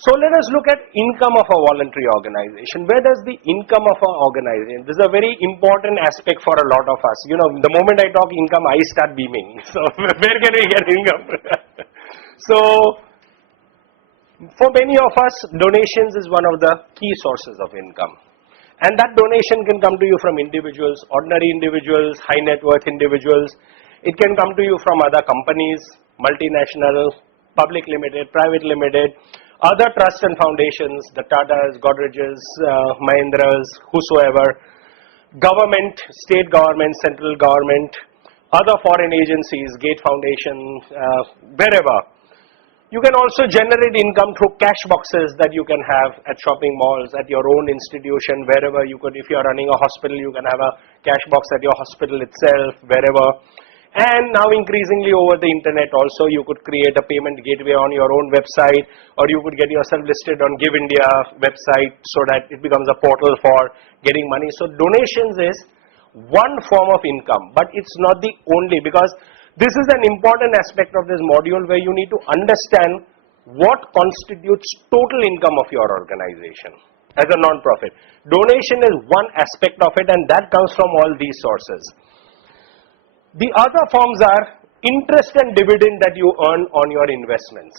So let us look at income of a voluntary organization. Where does the income of an organization? This is a very important aspect for a lot of us. You know, the moment I talk income, I start beaming. So where can we get income? So for many of us, donations is one of the key sources of income. And that donation can come to you from individuals, ordinary individuals, high net worth individuals. It can come to you from other companies, multinational, public limited, private limited, other trusts and foundations, the Tatas, Godrej's, Mahindras, whosoever, government, state government, central government, other foreign agencies, Gate Foundation, wherever. You can also generate income through cash boxes that you can have at shopping malls, at your own institution, wherever you could. If you are running a hospital, you can have a cash box at your hospital itself, wherever. And now increasingly over the internet also, you could create a payment gateway on your own website, or you could get yourself listed on Give India website so that it becomes a portal for getting money. So donations is one form of income, but it's not the only, because this is an important aspect of this module where you need to understand what constitutes total income of your organization as a non-profit. Donation is one aspect of it, and that comes from all these sources. The other forms are interest and dividend that you earn on your investments.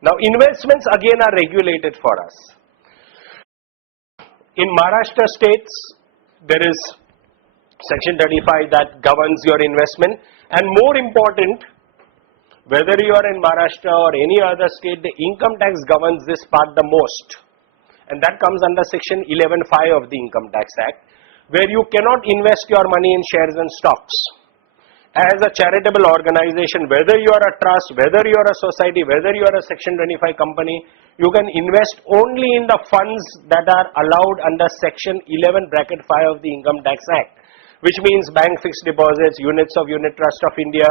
Now, investments again are regulated for us. In Maharashtra states, there is Section 35 that governs your investment, and more important, whether you are in Maharashtra or any other state, the income tax governs this part the most. And that comes under Section 11(5) of the Income Tax Act, where you cannot invest your money in shares and stocks. As a charitable organization, whether you are a trust, whether you are a society, whether you are a Section 25 company, you can invest only in the funds that are allowed under Section 11(5) of the Income Tax Act, which means bank fixed deposits, units of Unit Trust of India,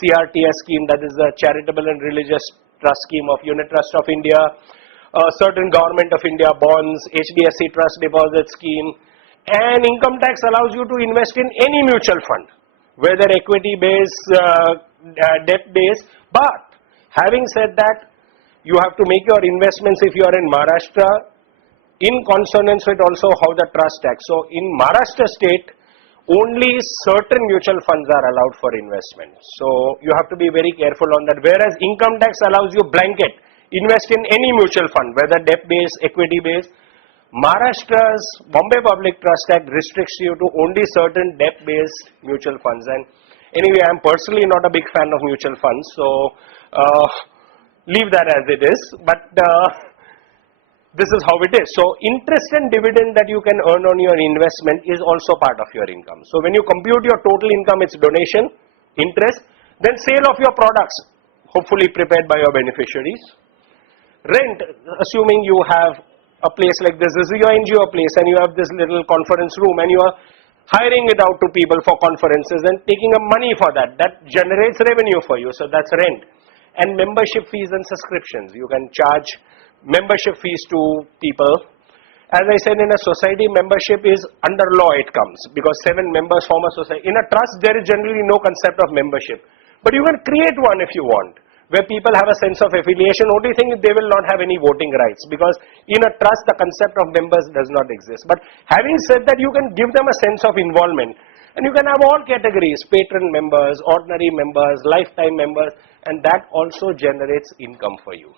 CRTS scheme, that is the Charitable and Religious Trust Scheme of Unit Trust of India, certain Government of India bonds, HDFC Trust Deposit Scheme, and income tax allows you to invest in any mutual fund, whether equity based, debt based. But having said that, you have to make your investments, if you are in Maharashtra, in consonance with also how the trust tax. So in Maharashtra state, only certain mutual funds are allowed for investment. So you have to be very careful on that. Whereas income tax allows you blanket, invest in any mutual fund, whether debt based, equity based. Maharashtra's Bombay Public Trust Act restricts you to only certain debt-based mutual funds. And anyway, I am personally not a big fan of mutual funds, so leave that as it is. But this is how it is. So interest and dividend that you can earn on your investment is also part of your income. So when you compute your total income, it's donation, interest, then sale of your products, hopefully prepared by your beneficiaries. Rent, assuming you have a place like this is your NGO place, and you have this little conference room, and you are hiring it out to people for conferences and taking up money for that. That generates revenue for you, so that's rent. And membership fees and subscriptions. You can charge membership fees to people. As I said, in a society, membership is under law it comes, because 7 members form a society. In a trust, there is generally no concept of membership. But you can create one if you want, where people have a sense of affiliation. Only thing is they will not have any voting rights, because in a trust the concept of members does not exist. But having said that, you can give them a sense of involvement, and you can have all categories: patron members, ordinary members, lifetime members, and that also generates income for you.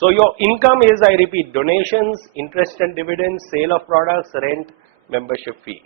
So your income is, I repeat, donations, interest and dividends, sale of products, rent, membership fee.